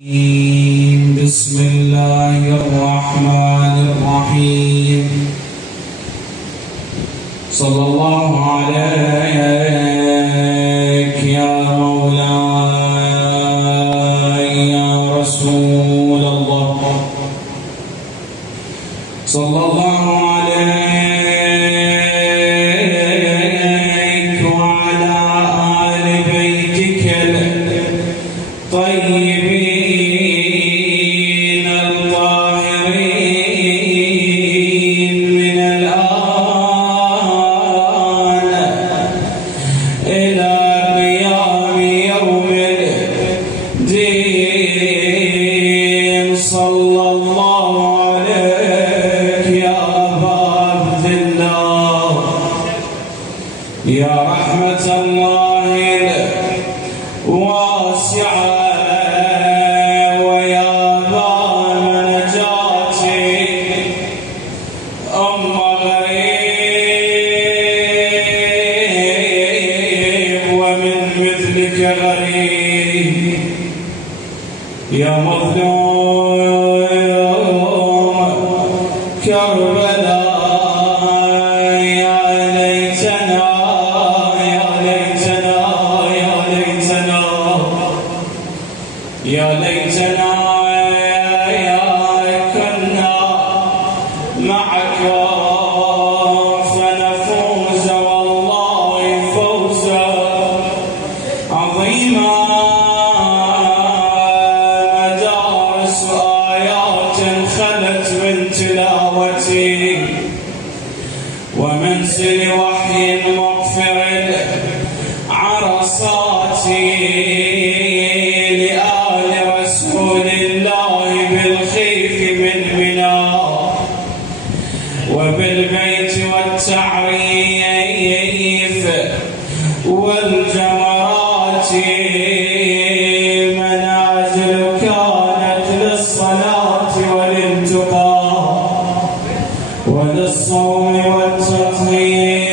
بسم الله الرحمن الرحيم. صلى الله عليك يا مولاي يا رسول الله. صلى الله عليك وعلى آل بيتك الطيبين يا رحمة الله الواسعة ويا باب نجاتي أم غريب ومن مثلك غريب يا مظلوم كربلاء. يا ليتنا كنا معك فنفوز والله فوزا عظيما. مدارس آيات خلت من تلاوتي ومنزل وحي مغفر العرصات وبالبيت والتعريف والجمرات منازل كانت للصلاة والانتقاء وللصوم والتطهير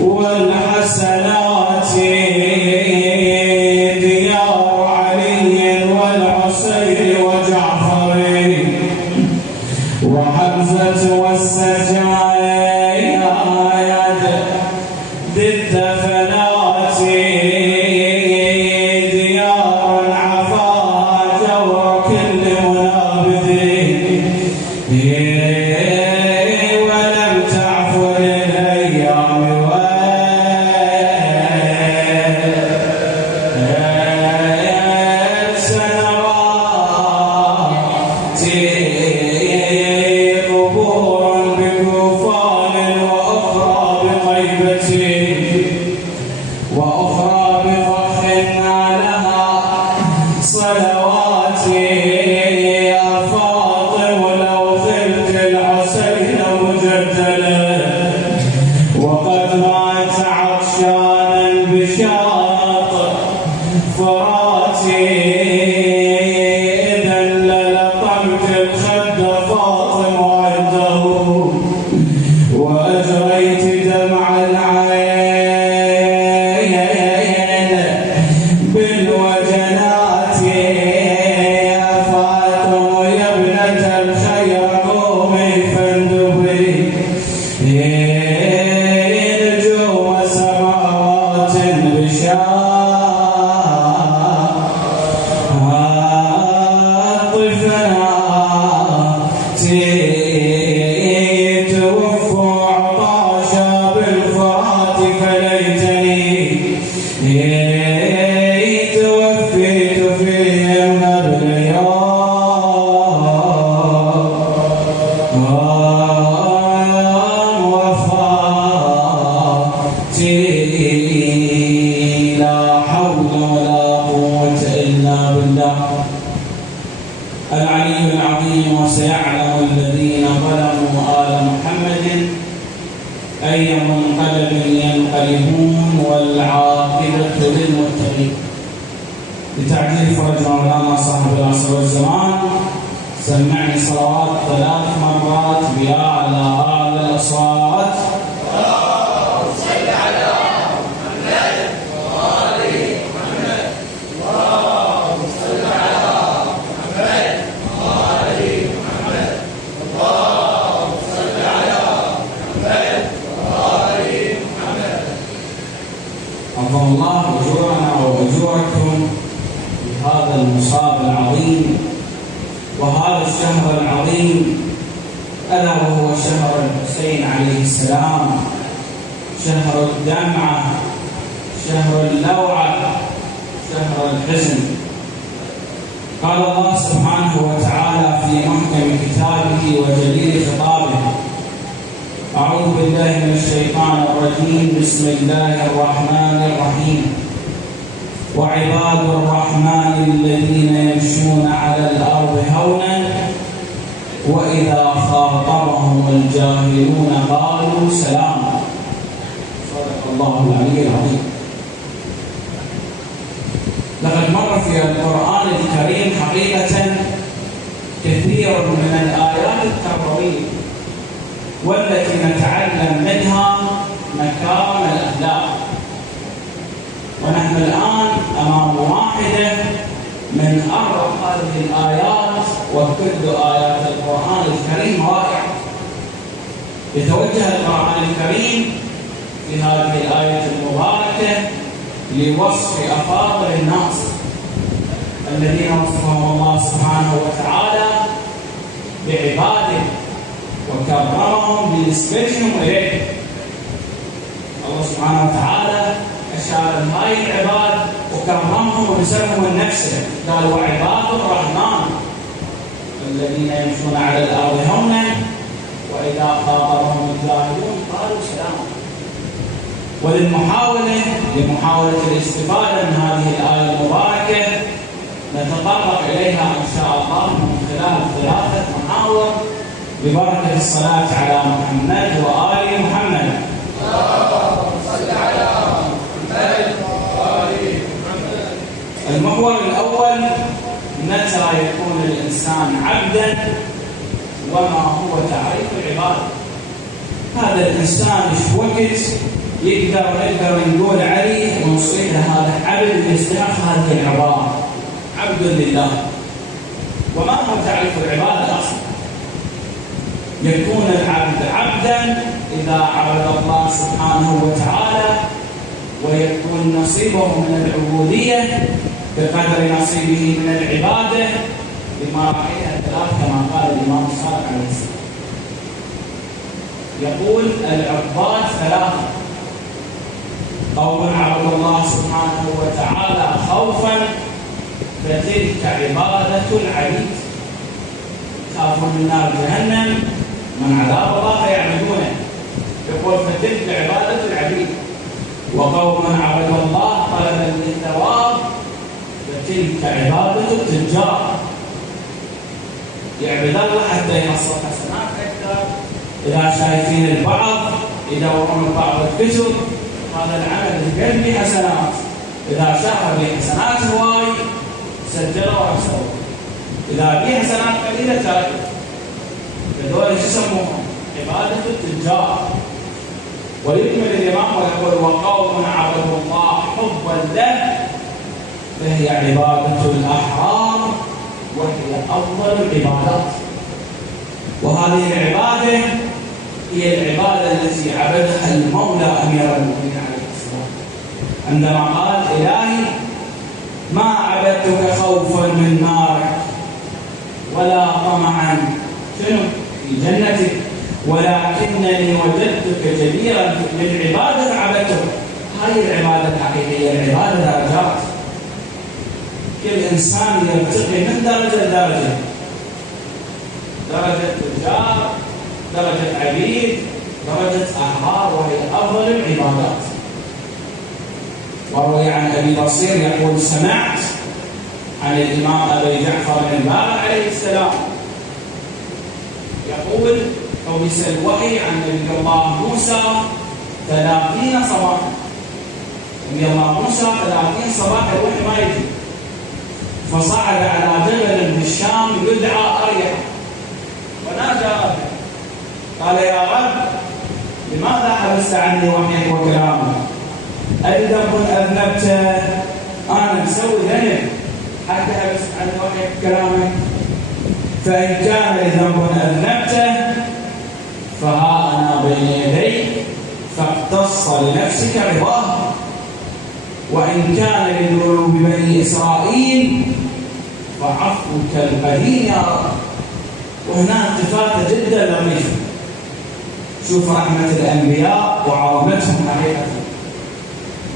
والحسنات. ديار علي والحسين وجعفر وحمزة والسجايد بالدفنات. ديار عفاها جور كل منابذ ولم تعفو للأيام والسنوات. وأخرى بفخ علىها صلواتي. يا فاطم لو خلت الحسين مجدلا وقد مات عطشانا بشاط فراتي. إذا للطمت الخد فاطم عنده وأجريت دمع العين بالوجنات. يا فاطم يا ابنة الخير قومي فاندبي نجوم سماوات بشاطفات. توفوا عطاشا بالفرات فليتني توفيت فيهم قبل يوم وفاتي. لا حول ولا قوة إلا بالله العلي العظيم. وسيعلم الذين ظلموا آل محمد أي منقلب ينقلبون والعاقبة للمتقين. لتعجيل فرج مولانا صاحب العصر والزمان سمعني صلوات 3 مرات بأعلى هذا الأصوات. صل على محمد وآل محمد. هذا المصاب العظيم وهذا الشهر العظيم، ألا وهو شهر الحسين عليه السلام، شهر الدمعة، شهر اللوعة، شهر الحزن. قال الله سبحانه وتعالى في محكم كتابه وجليل خطابه: أعوذ بالله من الشيطان الرجيم، بسم الله الرحمن الرحيم: وعباد الرحمن الذين يمشون على الأرض هونا وإذا خاطبهم الجاهلون قالوا سلاما. صدق الله العلي العظيم. لقد مر في القرآن الكريم حقيقة كثير من الآيات التربوية والتي نتعلم منها مكارم الأخلاق، ونحن الآن أمام واحدة من أروع هذه الآيات، وكل آيات القرآن الكريم رائعة. يتوجه القرآن الكريم في هذه الآية المباركة لوصف أفاضل الناس الذين وصفهم الله سبحانه وتعالى بعباده وكرمهم بنسبتهم إليه. الله سبحانه وتعالى أشار هاي العباد وكرمهم ونسبهم لنفسه، قال: وعباد الرحمن الذين يمشون على الأرض هونا وإذا خاطبهم الجاهلون قالوا سلاما. لمحاولة الاستفادة من هذه الآية المباركة نتطرق إليها إن شاء الله من خلال 3 محاور ببركة الصلاة على محمد وآل محمد. اللهم صل على محمد وآل محمد. المحور الأول: متى يكون الإنسان عبدا وما هو تعريف العبادة؟ هذا الإنسان ايش وقت نقدر نقول عليه ونصير هذا عبد يستحق هذه العبارة، عبد لله؟ وما هو تعريف العبادة أصلا؟ يكون العبد عبدا إذا عبد الله سبحانه وتعالى، ويكون نصيبه من العبودية بقدر نصيبه من العبادة بمراحلها الثلاث كما قال الإمام الصادق عليه السلام. يقول: العباد 3: قوم عبد الله سبحانه وتعالى خوفا فتلك عبادة العبيد، خافوا من نار جهنم من عذاب الله فيعبدونه، يقول فتلك عبادة العبيد. وقوم عبد الله طلبا للثواب فتلك عبادة التجار، يعبد الله حتى يحصل حسنات أكثر. إذا شايفين البعض يدورون بعض الكتب، هذا العمل بقلبي حسنات، إذا شاف به حسنات هواي سجلوا وحسبوا، إذا به حسنات قليلة تركوا. هذول ايش يسموهم؟ عبادة التجار. ويكمل الإمام ويقول: وقوم عبدوا الله حبا له فهي عبادة الأحرار وهي أفضل العبادات. وهذه العبادة هي العبادة التي عبدها المولى أمير المؤمنين عليه السلام عندما قال: إلهي ما عبدتك خوفا من نارك ولا طمعا في جنتك ولكنني وجدتك جديرا بالعبادة عبدتك. هذه العبادة الحقيقية، العبادة درجات، كل إنسان يرتقي من درجة لدرجة، درجة تجار، درجة عبيد، درجة أحرار، وهي أفضل العبادات. وروي عن أبي بصير يقول: سمعت عن الإمام أبي جعفر الباقر عليه السلام يقول: حبس الوحي عن نبي الله موسى 30 صباحا. نبي الله موسى 30 صباح الوحي ما يجي، فصعد على جبل بالشام يدعى أريح ونادى ربه قال: يا رب لماذا حبست عني وحيك وكلامك؟ أي ذنب أذنبته؟ أنا مسوي ذنب حتى حبست عني وحيك وكلامك؟ فإن كان لذنب أذنبته فها أنا بين يديك فاقتص لنفسك رضاه، وإن كان لذنوب بني إسرائيل فعفوك القديم يا رب. وهنا التفاتة جدا لطيفة. شوف رحمة الأنبياء وعظمتهم حقيقة.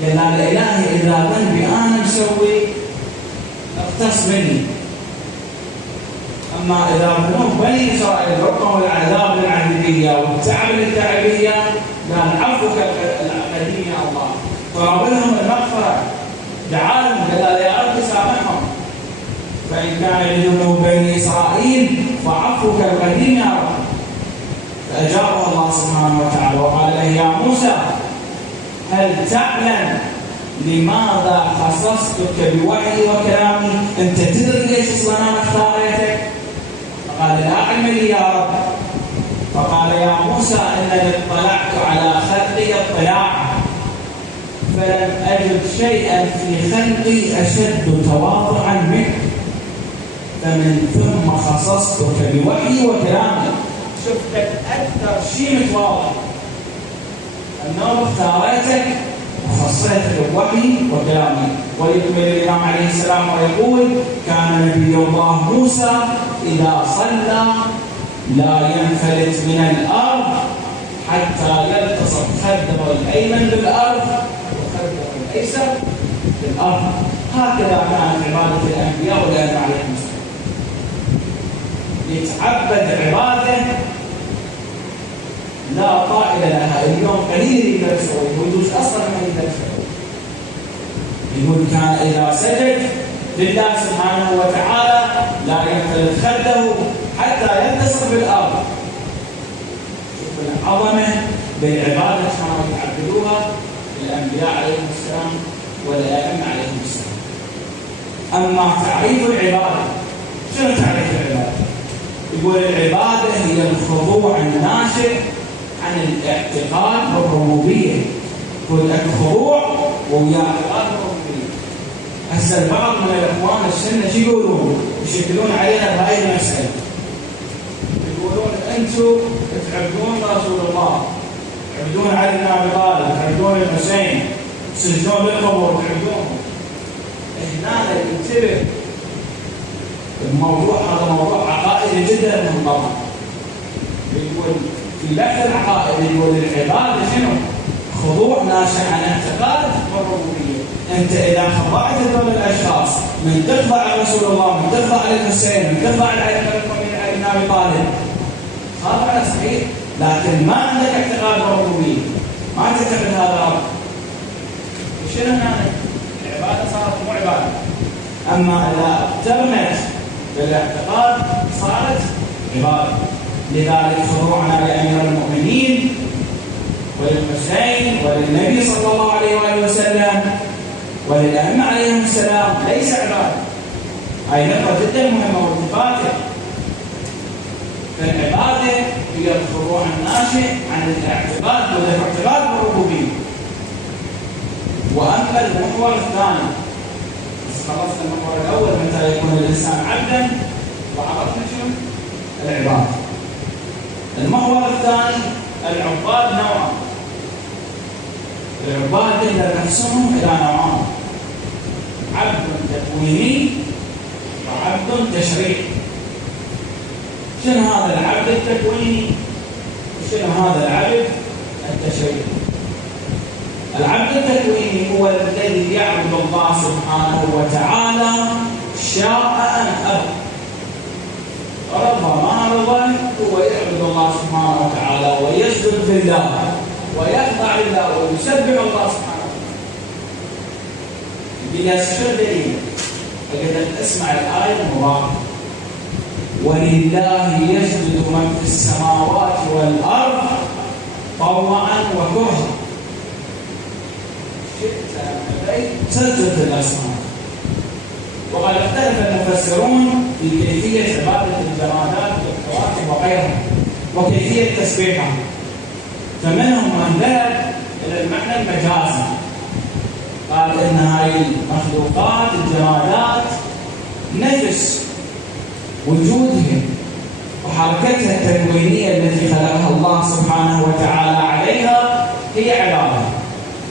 قال لا إلهي إذا ذنبي أنا مسوي اقتص مني، أما إذا ذنوب بني إسرائيل ربهم العذاب للعذبية والتعب للتعبية قال عفوك القديم يا الله. طلب لهم المغفرة، دعاهم قال يا رب سامحهم، فإن كان لذنوب بني إسرائيل فعفوك القديم يا رب. فأجابه الله سبحانه وتعالى وقال له يا موسى هل تعلم لماذا خصصتك بوحي وكلامي؟ أنت تدري ليش أصلا أنا اختاريتك؟ فقال لا علم لي يا رب. فقال يا موسى إنني اطلعت على خلقي اطلاعا فلم أجد شيئا في خلقي أشد تواضعا منك، فمن ثم خصصتك بوحي وكلامي. شفتك أكثر شيء متواضع، النوم اختاريتك وخصيتك بوحي وكلامي. ويكمل الإمام عليه السلام ويقول كان نبي الله موسى إذا صلى لا ينفلت من الأرض حتى يلتصق خده الأيمن بالأرض وخده الأيسر بالأرض. هكذا كانت عبادة الأنبياء والأئمة عليهم السلام. يتعبد عبادة لا طائل لها. اليوم قليل يقدر يسوي، ويجوز اصلا ما يقدر يسوي. يقول كان اذا سجد لله سبحانه وتعالى لا ينفلت خده حتى يلتصق بالارض. شوف العظمه بالعباده كانوا يعبدوها الانبياء عليهم السلام والائمه عليهم السلام. اما تعريف العباده، شنو تعريف العباده؟ يقول العباده هي الخضوع الناشئ عن الاعتقاد بالربوبيه. يقول لك خضوع ويا اعتقاد بالربوبيه. هسه البعض من الاخوان السنه شو يقولون؟ يشكلون علينا بهاي المساله. يقولون انتم تعبدون رسول الله، تعبدون علي بن ابي طالب، تعبدون الحسين، تسجدون بالقبور، تعبدون. هنا ننتبه، الموضوع هذا موضوع عقائدي جدا مهم طبعا. يقول في بحث العقائد يقول العباده شنو؟ خضوع ناشئ عن اعتقاد بالربوبيه. انت اذا خضعت هذول الاشخاص، من تخضع على رسول الله، من تخضع على الحسين، من تخضع على علي بن ابي طالب، هذا صحيح، لكن ما عندك اعتقاد بالربوبيه، ما تعتقد هذا رب. وشنو هنا؟ العباده صارت مو عباده. اما اذا اقترنت بالاعتقاد صارت عباده. لذلك خضوعنا لامير المؤمنين وللحسين وللنبي صلى الله عليه واله وسلم وللائمه عليهم السلام ليس عباده. هاي نقطه جدا مهمه والتفاته. فالعباده هي الخضوع الناشئ عن الاعتقاد والاعتقاد بالربوبيه. واما المحور الثاني، خلصنا المحور الاول متى يكون الانسان عبدا وعرفنا شنو العباده. المحور الثاني العباد نوعان. العباد ينقسمون الى نوعان، عبد تكويني وعبد تشريعي. شنو هذا العبد التكويني وشنو هذا العبد التشريعي؟ العبد التكويني هو الذي يعبد الله سبحانه وتعالى شاء ام ابى، رضى ما رضى، هو يعبد الله سبحانه وتعالى ويسجد لله ويخضع لله ويسبح الله سبحانه وتعالى. بلا شر دليل فقد اسمع الآية المباركة ولله يسجد من في السماوات والأرض طوعا وكرها. شئت أم أبيت سجد للأصنام. وقد اختلف المفسرون في كيفية عبادة الجمادات والكواكب وغيرها وكيفية تسبيحها، فمنهم من ذهب إلى المعنى المجازي، قال إن هذه المخلوقات الجمادات نفس وجودهم وحركتها التكوينية التي خلقها الله سبحانه وتعالى عليها هي عبادة.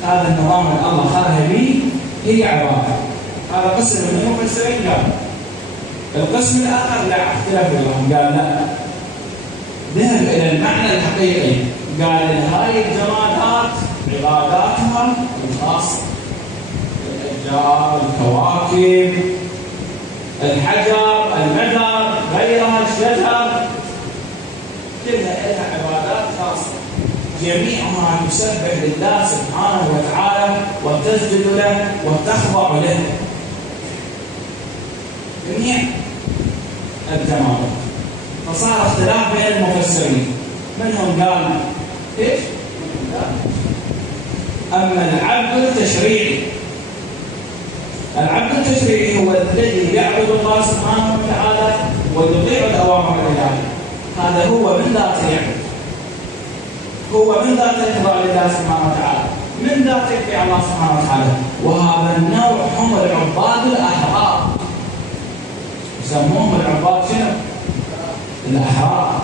هذا النظام اللي الله خلقها به هي عبادة. هذا قسم من المفسرين قال. القسم الآخر لا اختلف لهم، قال لا، ذهب إلى المعنى الحقيقي، قال هاي الجمادات عباداتها الخاصة، الأشجار، الكواكب، الحجر، المدر، غيرها، الشجر، كلها لها عبادات خاصة، جميعها تسبح لله سبحانه وتعالى وتسجد له وتخضع له، جميع الجمادات. فصار اختلاف بين المفسرين، منهم قال ايش؟ اما العبد التشريعي، العبد التشريعي هو الذي يعبد الله سبحانه وتعالى ويطيع الاوامر الالهيه، هذا هو من ذاته يعبد، هو من ذاته يخضع لله سبحانه وتعالى، من ذاته يطيع الله سبحانه وتعالى. وهذا النوع هم العباد الاحرار، يسموهم العباد شنو؟ الأحرار،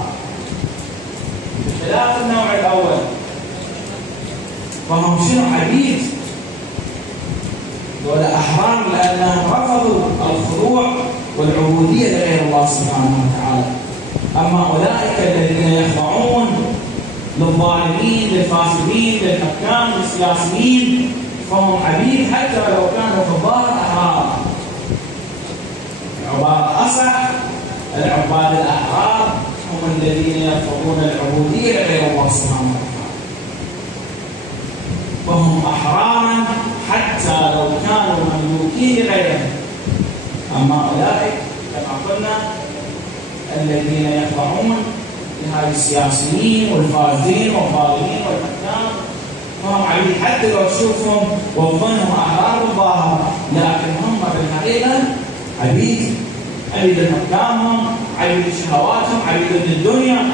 بخلاف النوع الأول فهم شنو؟ عبيد. دول أحرار لأنهم رفضوا الخضوع والعبودية لغير الله سبحانه وتعالى. أما أولئك الذين يخضعون للظالمين، للفاسدين، للحكام، للسياسيين، فهم عبيد حتى لو كانوا في الظاهر أحرار. عبارة أصح، العباد الأحرار هم الذين يرفضون العبودية لغير الله سبحانه وتعالى، فهم أحرارا حتى لو كانوا مملوكين لغيرهم. أما أولئك كما قلنا الذين يخضعون لهذه السياسيين والفاسدين والظالمين والحكام فهم عبيد، حتى لو تشوفهم وظنهم أحرار بالظاهر لكن هم بالحقيقة عبيد، عبيد لحكامهم، عبيد لشهواتهم، عبيد للدنيا.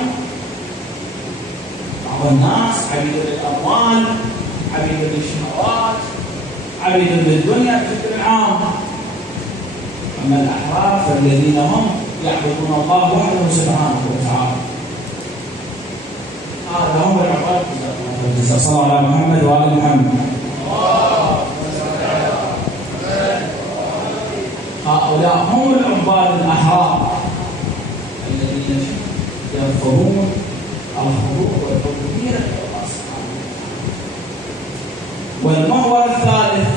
بعض الناس عبيد للأموال، عبيد للشهوات، عبيد للدنيا بشكل عام. أما الأحرار فالذين هم يعبدون الله وحده سبحانه وتعالى، هذا هم العباد. صلى الله على محمد وآل محمد. هؤلاء هم العباد الأحرار الذين يرفضون الخضوع والعبودية لله سبحانه وتعالى. والمحور الثالث: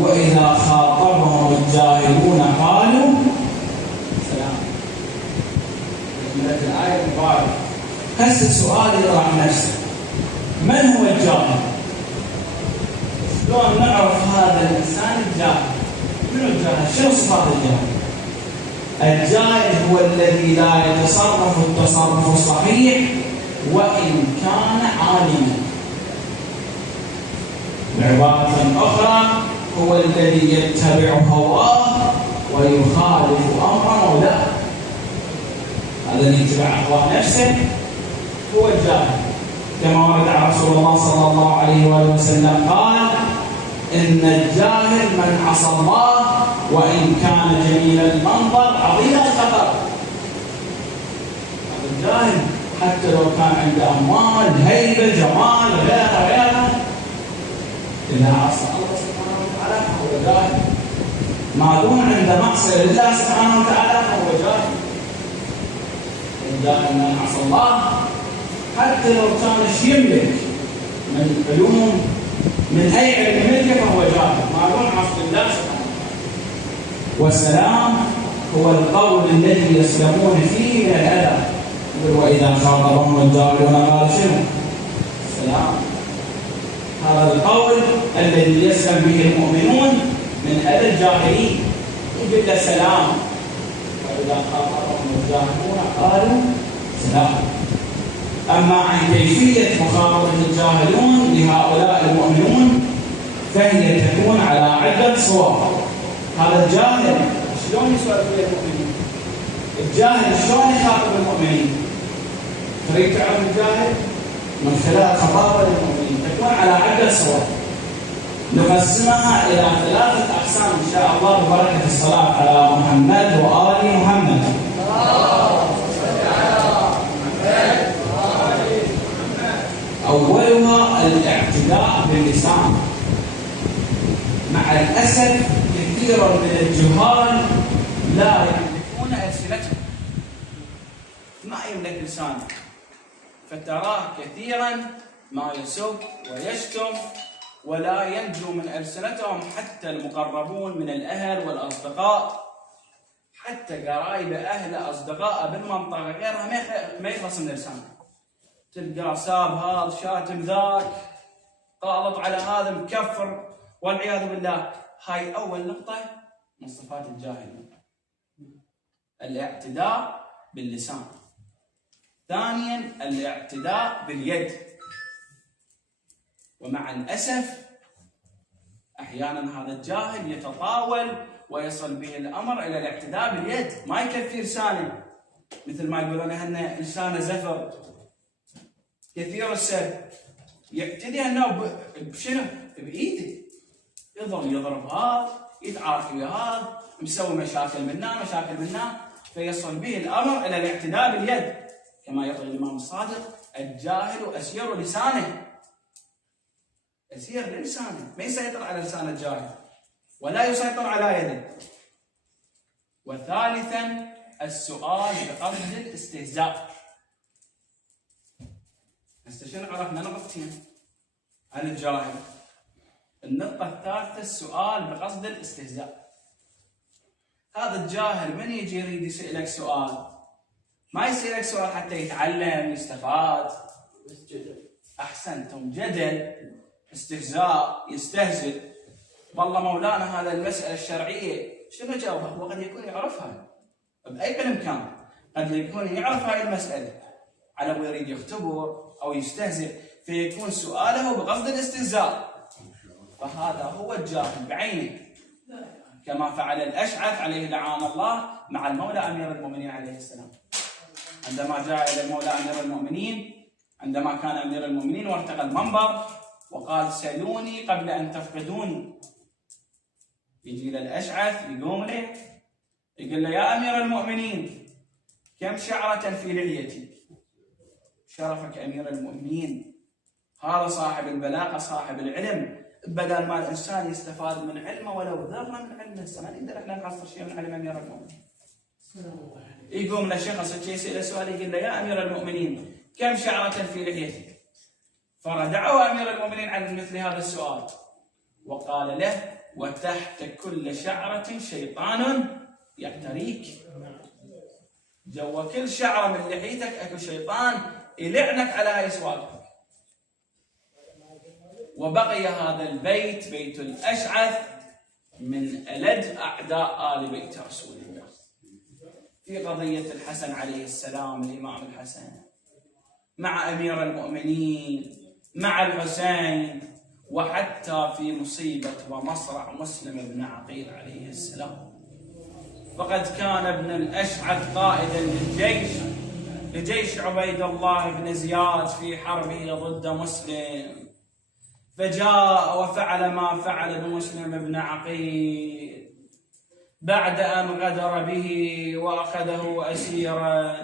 وإذا خاطبهم الجاهلون قالوا سلام. الآية المباركة هسه السؤال يطرح نفسه: من هو الجاهل؟ شلون نعرف هذا الإنسان الجاهل؟ من الجاهل؟ شنو صفات الجاهل؟ الجاهل هو الذي لا يتصرف التصرف الصحيح وإن كان عالما. بعبارة أخرى: هو الذي يتبع هواه ويخالف أمر مولاه. هذا اللي يتبع أهواء نفسه هو الجاهل، كما ورد عن رسول الله صلى الله عليه وآله وسلم قال: إن الجاهل من عصى الله وإن كان جميل المنظر عظيم الخطر. هذا الجاهل حتى لو كان عنده أموال، هيبة، جمال، غيرها، إذا عصى الله سبحانه وتعالى فهو جاهل. ما دون عنده معصية لله سبحانه وتعالى فهو جاهل. الجاهل من عصى الله حتى لو كان يملك من علوم، من أي علم ملكه فهو جاهل، ما دون عصى الله سبحانه وتعالى. والسلام هو القول الذي يسلمون فيه من الأذى. وإذا خاطبهم الجاهلون قالوا شنو؟ سلام. هذا القول الذي يسلم به المؤمنون من أذى الجاهلين، يجب له سلام. وإذا خاطبهم الجاهلون قالوا سلام. أما عن كيفية مخاطبة الجاهلون لهؤلاء المؤمنون فهي تكون على عدة صور. هذا الجاهل شلون يسولف ويا المؤمنين؟ الجاهل شلون يخاطب المؤمنين؟ تريد تعرف الجاهل؟ من خلال خطابة للمؤمنين تكون على عدة صور، نقسمها إلى 3 أقسام إن شاء الله ببركة الصلاة على محمد وآل محمد. أولها الاعتداء باللسان. مع الأسف كثيرا من الجهال لا يملكون ألسنتهم، ما يملك لسانه، فتراه كثيرا ما يسب ويشتم ولا ينجو من ألسنتهم، حتى المقربون من الأهل والأصدقاء، حتى قرايب أهله أصدقائه بالمنطقة غيرها ما يخلص من لسانه. تلقى ساب هذا شاتم ذاك، غالط على هذا، مكفر والعياذ بالله. هاي أول نقطة من صفات الجاهل، الاعتداء باللسان. ثانيا الاعتداء باليد، ومع الأسف أحيانا هذا الجاهل يتطاول ويصل به الأمر إلى الاعتداء باليد، ما يكفي لسانه، مثل ما يقولون أن لسانه زفر كثير السب، يعتدي أنه بشنو؟ بإيده، يظل يضرب هذا، يتعارك ويا هذا، مسوي مشاكل منا فيصل به الأمر إلى الاعتداء باليد، كما يقول الإمام الصادق: الجاهل أسير لسانه. أسير لسانه، ما يسيطر على لسان الجاهل ولا يسيطر على يده. وثالثا السؤال بقصد الاستهزاء. هسه شنو عرفنا؟ نقطتين عن الجاهل. النقطة الثالثة السؤال بقصد الاستهزاء. هذا الجاهل من يجي يريد يسألك سؤال، ما يسألك سؤال حتى يتعلم يستفاد، أحسنتم، جدل، استهزاء، يستهزئ. والله مولانا هذا المسألة الشرعية شنو جاوبها؟ هو قد يكون يعرفها بأي علم كان، قد يكون يعرف هاي المسألة على ما يريد يختبر أو يستهزئ، فيكون سؤاله بقصد الاستهزاء، فهذا هو الجاهل بعينه، كما فعل الأشعث عليه لعان الله مع المولى أمير المؤمنين عليه السلام، عندما جاء إلى المولى أمير المؤمنين عندما كان أمير المؤمنين وارتقى المنبر وقال: سلوني قبل أن تفقدوني. يجي إلى الأشعث يقوم له يقول له: يا أمير المؤمنين، كم شعرة في لحيتي؟ شرفك أمير المؤمنين، هذا صاحب البلاغة صاحب العلم، بدل ما الإنسان يستفاد من علمه ولو ذرة من علمه، ما نقدر احنا نحصل شيء من علم أمير المؤمنين. يقوم له شخص يسأل سؤال يقول له: يا أمير المؤمنين، كم شعرة في لحيتك؟ فردعه أمير المؤمنين عن مثل هذا السؤال وقال له: وتحت كل شعرة شيطان يعتريك. جوا كل شعرة من لحيتك اكو شيطان يلعنك على هاي سوالفك. وبقي هذا البيت بيت الأشعث من ألد أعداء آل بيت رسول الله في قضية الحسن عليه السلام، الإمام الحسن مع أمير المؤمنين مع الحسين، وحتى في مصيبة ومصرع مسلم بن عقيل عليه السلام. فقد كان ابن الأشعث قائدا لجيش عبيد الله بن زياد في حربه ضد مسلم، فجاء وفعل ما فعل بمسلم بن عقيل بعد أن غدر به وأخذه أسيرا،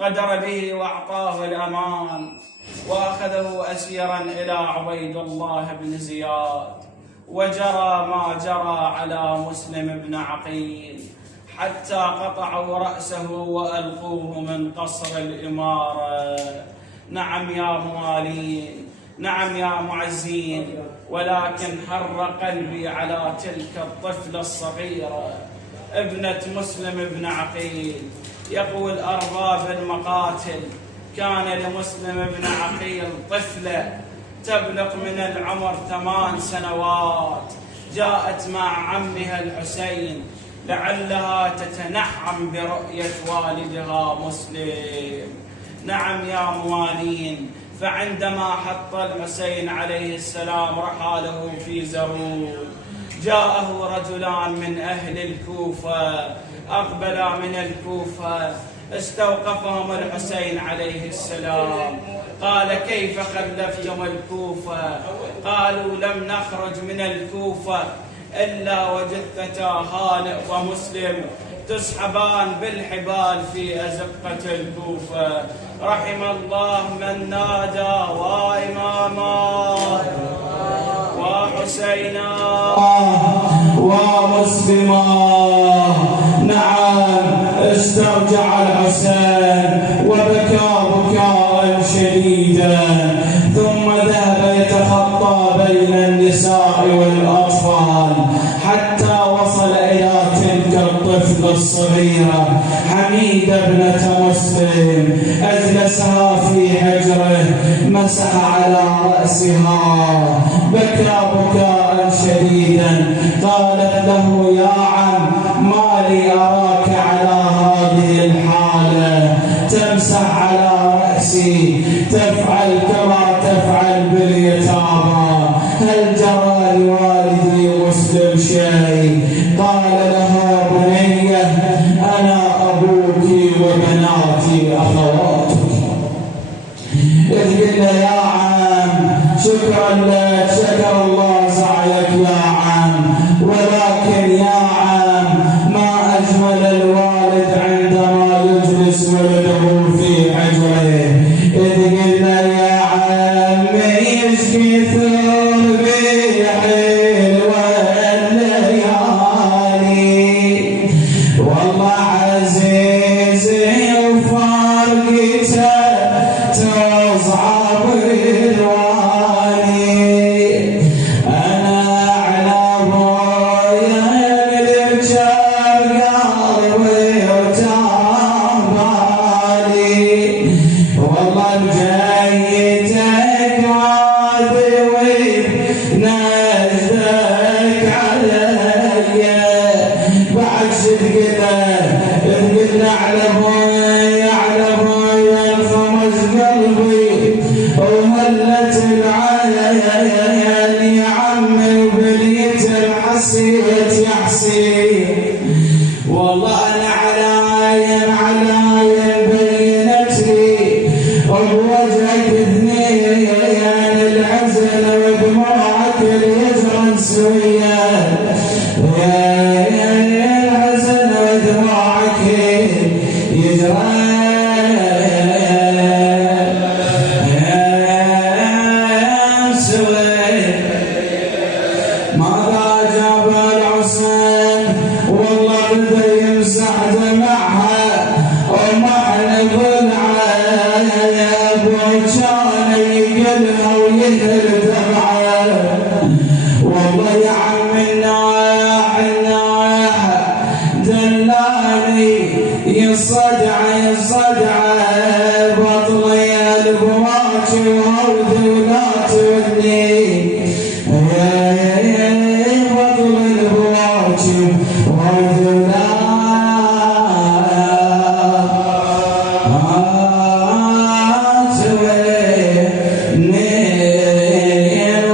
غدر به وأعطاه الأمان وأخذه أسيرا إلى عبيد الله بن زياد، وجرى ما جرى على مسلم بن عقيل حتى قطعوا رأسه وألقوه من قصر الإمارة. نعم يا موالين، نعم يا معزين، ولكن حر قلبي على تلك الطفلة الصغيرة ابنة مسلم بن عقيل. يقول أرباب المقاتل: كان لمسلم بن عقيل طفلة تبلغ من العمر 8 سنوات، جاءت مع عمها الحسين لعلها تتنعم برؤية والدها مسلم. نعم يا موالين، فعندما حط الحسين عليه السلام رحاله في زرود، جاءه رجلان من أهل الكوفة، أقبلا من الكوفة، استوقفهم الحسين عليه السلام، قال: كيف خلفتم الكوفة؟ قالوا: لم نخرج من الكوفة إلا وجثتا هانئ ومسلم تسحبان بالحبال في أزقة الكوفة. رحم الله من نادى وإماما وحسينا ومسلما. نعم الطفل الصغيرة حميدة ابنة مسلم، أجلسها في حجره، مسح على رأسها، بكى بكاء شديدا. قالت له: يا عم، ما لي أراك على هذه الحالة، تمسح على رأسي، تفعل كما تفعل باليتامى، هل جرى لوالدي مسلم شيء؟ قال لها: بنية، أنا أبوك وبناتي أخواتك. قلت له: يا عم، شكرا لك، شكر الله سعيك يا عم، ولكن يا عم، ما أجمل الوالد عندما يجلس ولده في حجره. إذ قلنا: يا عم، يشكي ثوبي حلوة الليالي، والله عزيزي وفارقته تصعب الوالي. أنا على ابويا الجار قلبي وتعبالي، والله بجيتك عادي ونجدك علي. بعد شد قلنا على ابويا، على ابويا انخمس قلبي وهلت العين يا عمي، وبليت الحسيت يا حسين. والله انا على عين بينت لي وبوجهك اثنين الحزن ودموعك اليجرن سويا، الحزن ودموعك يجرن سويا. ماذا جاب الحسين؟ والله بده يمسح دمعها ومحن ضلعها، يا ابو كان يقلها ويهل دمعها. والله يا عم الناح دلاني يصدع بطلي البواكي وهود ولا تولي، بطل البواكي وهود ولا تولي.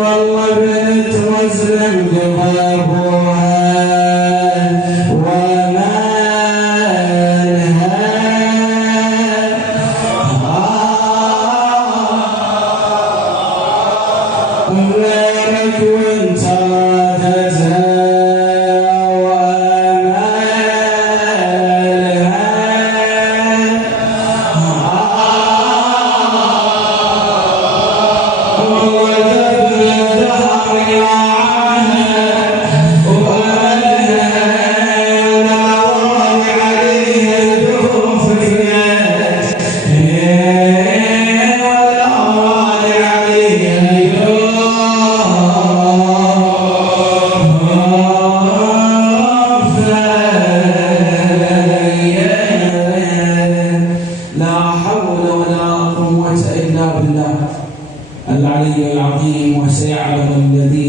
والله بنت مسلم قبابها غيرك وانت العلي العظيم. وسيعلم الذين